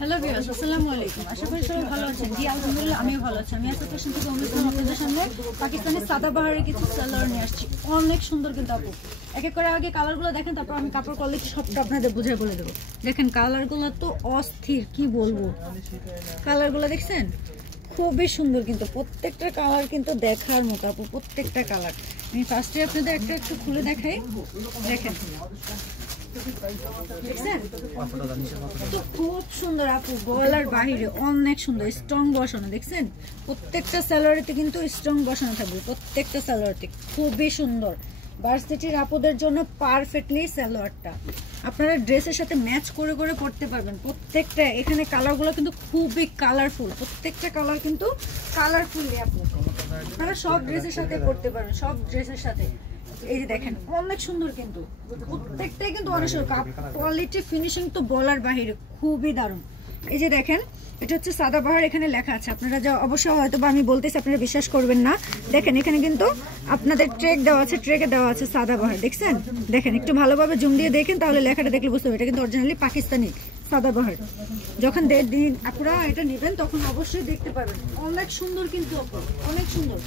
Hello viewers, আসসালামু আলাইকুম। আশা করি সবাই ভালো আছেন। জি আলহামদুলিল্লাহ, আমিও ভালো আছি। আমি আজকে ফ্যাশন থেকে আপনাদের সামনে পাকিস্তানি সাদাবাহারের কিছু সালোয়ার নিয়ে আসছি। অনেক সুন্দর কিন্তু আপু। এক এক করে আগে কালারগুলো দেখেন, তারপর আমি কাপড় কোয়ালিটি সবটা আপনাদের বুঝিয়ে বলে দেবো। দেখেন কালারগুলো তো অস্থির, কি বলবো। কালারগুলো দেখছেন, খুবই সুন্দর কিন্তু প্রত্যেকটা কালার কিন্তু দেখার মতো আপু, প্রত্যেকটা কালার। আমি ফার্স্টে আপনাদের একটু খুলে দেখাই। দেখেন তো খুব সুন্দর আপু, গলার বাহিরে অনেক সুন্দর স্ট্রং বসানো। দেখছেন প্রত্যেকটা সালোয়ারেতে কিন্তু স্ট্রং বসানো থাকবে, প্রত্যেকটা সালোয়ারতে খুবই সুন্দর। ভার্সিটির আপুদের জন্য পারফেক্টলি সালোয়ারটা আপনারা ড্রেসের সাথে ম্যাচ করে করে পরতে পারবেন। প্রত্যেকটা এখানে কালারগুলো কিন্তু খুবই কালারফুল, প্রত্যেকটা কালার কিন্তু কালারফুল আপু। আপনারা সব ড্রেসের সাথে পরতে পারবেন, সব ড্রেসের সাথে। এই যে দেখেন অনেক সুন্দর কিন্তু প্রত্যেকটাই কিন্তু অনেক সুন্দর। কোয়ালিটি ফিনিশিং তো বলার বাহিরে, খুবই দারুণ। এই যে দেখেন এটা হচ্ছে সাদাবাহার, এখানে লেখা আছে। আপনারা যা অবশ্যই হয়তো বা আমি বলতেছি আপনারা বিশ্বাস করবেন না। দেখেন এখানে কিন্তু আপনাদের ট্রেক দেওয়া আছে, ট্রেকে দেওয়া আছে সাদাবাহার। দেখছেন, দেখেন একটু ভালোভাবে জুম দিয়ে দেখেন, তাহলে লেখাটা দেখলে বুঝতে হবে এটা কিন্তু অরিজিনালি পাকিস্তানি সাদাবাহার। যখন দিন আপনারা এটা নেবেন তখন অবশ্যই দেখতে পারবেন। অনেক সুন্দর কিন্তু অনেক সুন্দর।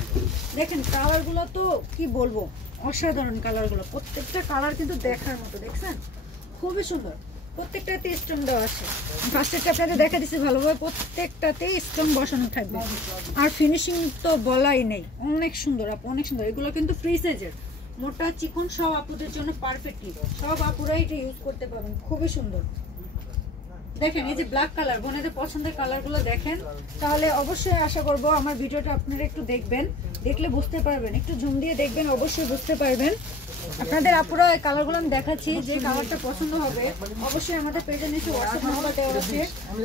দেখেন কালারগুলো তো কি বলবো, অসাধারণ কালারগুলো। প্রত্যেকটা কালার কিন্তু দেখার মতো। দেখছেন খুবই সুন্দর, প্রত্যেকটাতে স্টোন দেওয়া আছে। ফার্স্টেরটা আপনাদের দেখা দিচ্ছি ভালোভাবে, প্রত্যেকটাতে স্টোন বসানো থাকবে। আর ফিনিশিং তো বলাই নেই, অনেক সুন্দর আপু, অনেক সুন্দর। এগুলো কিন্তু ফ্রি সাইজের, মোটা চিকন সব আপুদের জন্য পারফেক্টলি, সব আপুরা এটা ইউজ করতে পারবেন। খুবই সুন্দর। দেখেন এই যে ব্ল্যাক কালার, বোনেদের পছন্দের কালারগুলো দেখেন। তাহলে অবশ্যই আশা করব আমার ভিডিওটা আপনারা একটু দেখবেন, দেখলে বুঝতে পারবেন। একটু জুম দিয়ে দেখবেন, অবশ্যই বুঝতে পারবেন। আপনাদের আপুরা এই কালারগুলো আমি দেখাচ্ছি, যে কালারটা পছন্দ হবে অবশ্যই আমাদের পেজে নিচে হোয়াটসঅ্যাপ নাম্বার দেওয়া আছে,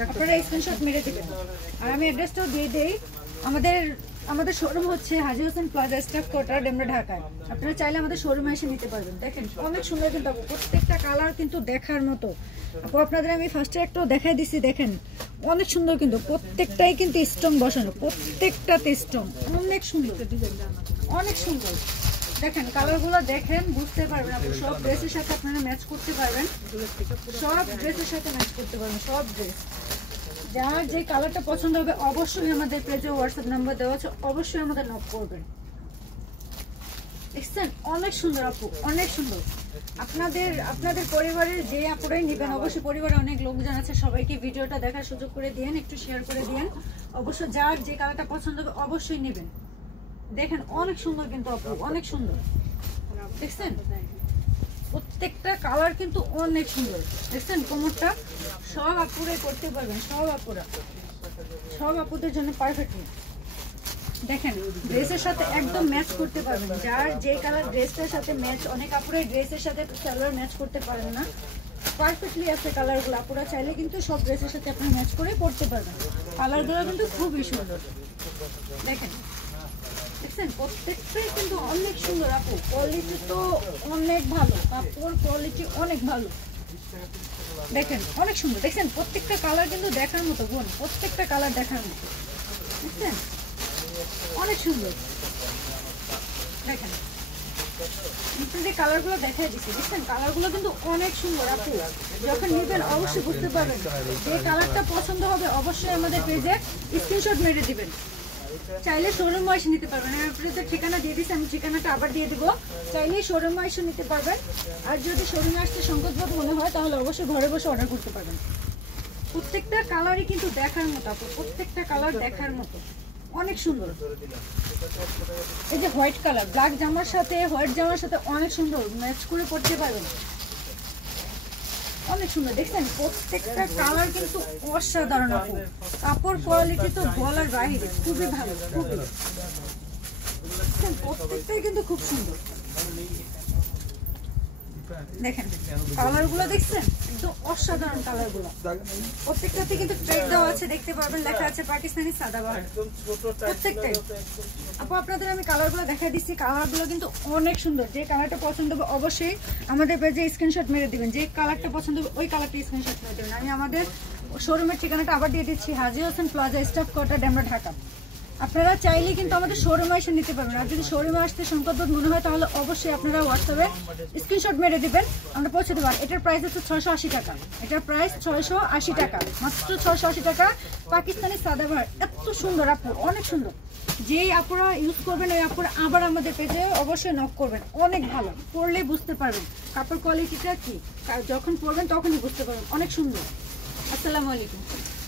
আপনারা স্ক্রিনশট মেরে দিবেন। আর আমি অ্যাড্রেসটাও দিয়ে দিই। আমাদের শোরুম হচ্ছে Haji Hossain plaza, staff quarter, Demra, ঢাকায়। আপনারা চাইলে আমাদের শোরুমে এসে নিতে পারবেন। দেখেন অনেক সুন্দর কিন্তু প্রত্যেকটা কালার কিন্তু দেখার মতো আপু। আপনাদের আমি ফার্স্টে একটু দেখাই দিছি, দেখেন অনেক সুন্দর কিন্তু প্রত্যেকটাই কিন্তু স্টোন বসানো, প্রত্যেকটাতে স্টোন। অনেক সুন্দর, অনেক সুন্দর। দেখেন কালারগুলো দেখেন, বুঝতে পারবেন আপনি। সব ড্রেসের সাথে আপনারা ম্যাচ করতে পারবেন, সব ড্রেসের সাথে ম্যাচ করতে পারবেন, সব ড্রেস। যার যে কালারটা পছন্দ হবে অবশ্যই আমাদের পেজে হোয়াটসঅ্যাপ নাম্বার দেওয়া আছে, অবশ্যই আমাদের নক করবেন। দেখছেন অনেক সুন্দর আপু, অনেক সুন্দর। আপনাদের পরিবারের যে আপুরাই নেবেন, অবশ্যই পরিবারে অনেক লোকজন আছে, সবাইকে ভিডিওটা দেখার সুযোগ করে দিয়েন, একটু শেয়ার করে দিয়েন। অবশ্যই যার যে কালারটা পছন্দ হবে অবশ্যই নেবেন। দেখেন অনেক সুন্দর কিন্তু আপু, অনেক সুন্দর। দেখছেন প্রত্যেকটা কালার কিন্তু অনেক সুন্দর। দেখছেন কোমরটা সব আপুরাই করতে পারবেন, সব আপুদের জন্য পারফেক্ট। দেখেন ড্রেসের সাথে একদম ম্যাচ করতে পারবেন, যার যে কালার ড্রেসটার সাথে ম্যাচ। অনেক আপুরাই ড্রেসের সাথে কালার ম্যাচ করতে পারেন না, পারফেক্টলি আছে কালারগুলো। আপুরা চাইলে কিন্তু সব ড্রেসের সাথে আপনি ম্যাচ করে পরতে পারবেন। কালারগুলো কিন্তু খুবই সুন্দর। দেখেন দেখছেন প্রত্যেকটাই কিন্তু অনেক সুন্দর আপু। কোয়ালিটি তো অনেক ভালো, কাপড় কোয়ালিটি অনেক ভালো। দেখেন অনেক সুন্দর। দেখছেন প্রত্যেকটা কালার কিন্তু দেখার মতো বোন, প্রত্যেকটা কালার দেখার মতো। দেখছেন অনেক সুন্দর। দেখেন যে কালারগুলো দেখাই দিচ্ছি, দেখছেন কালারগুলো কিন্তু অনেক সুন্দর আপু। যখন নেবেন অবশ্যই বুঝতে পারবেন, যে কালারটা পছন্দ হবে অবশ্যই আমাদের পেজে স্ক্রিনশট মেরে দিবেন। চাইলে শোরুমে এসে নিতে পারবেন। আমি আপনাদের ঠিকানা দিয়ে দিচ্ছি, আমি ঠিকানাটা আবার দিয়ে দেবো। চাইলেই শোরুমে এসে নিতে পারবেন। আর যদি শোরুমে আসতে সংকোচবোধ মনে হয় তাহলে অবশ্যই ঘরে বসে অর্ডার করতে পারবেন। প্রত্যেকটা কালারই কিন্তু দেখার মতো আপু, প্রত্যেকটা কালার দেখার মতো, অনেক সুন্দর। এই যে হোয়াইট কালার, ব্ল্যাক জামার সাথে হোয়াইট জামার সাথে অনেক সুন্দর ম্যাচ করে পড়তে পারবেন, অনেক সুন্দর। দেখছেন প্রত্যেকটা কালার কিন্তু অসাধারণ আপু। কাপড় কোয়ালিটি তো বলার বাইরে, খুবই ভালো, খুবই। প্রত্যেকটাই কিন্তু খুব সুন্দর। দেখেন কালারগুলো দেখছেন একদম অসাধারণ কালারগুলো। প্রত্যেকটাতে কিন্তু ট্রেক দেওয়া আছে, দেখতে পারবেন লেখা আছে পাকিস্তানি সাদাবাহার প্রত্যেকটাই। আপু আপনাদের আমি কালারগুলো দেখা দিচ্ছি, কালারগুলো কিন্তু অনেক সুন্দর। যে কালারটা পছন্দ হবে অবশ্যই আমাদের পেজে স্ক্রিনশট মেরে দিবেন, যে কালারটা পছন্দ হবে ওই কালারটা স্ক্রিনশট মেরে দেবেন। আমি আমাদের শোরুমের ঠিকানাটা আবার দিয়ে দিচ্ছি, Haji Hossain plaza, staff quarter, Demra, Dhaka. আপনারা চাইলে কিন্তু আমাদের শোরুমে এসে নিতে পারবেন। আর যদি শোরুমে আসতে সংকটবোধ মনে হয় তাহলে অবশ্যই আপনারা হোয়াটসঅ্যাপে স্ক্রিনশট মেরে দিবেন, আমরা পৌঁছে দেবো। এটার প্রাইস হচ্ছে 680 টাকা। এটার প্রাইস 680 টাকা, মাত্র 680 টাকা। পাকিস্তানি সাদাবাহার এত সুন্দর আপু, অনেক সুন্দর। যেই আপুরা ইউজ করবেন ওই আপুরা আবার আমাদের পেজে অবশ্যই নক করবেন। অনেক ভালো, পরলে বুঝতে পারবেন কাপড় কোয়ালিটিটা কি, যখন পরবেন তখনই বুঝতে পারবেন। অনেক সুন্দর। আসসালামু আলাইকুম।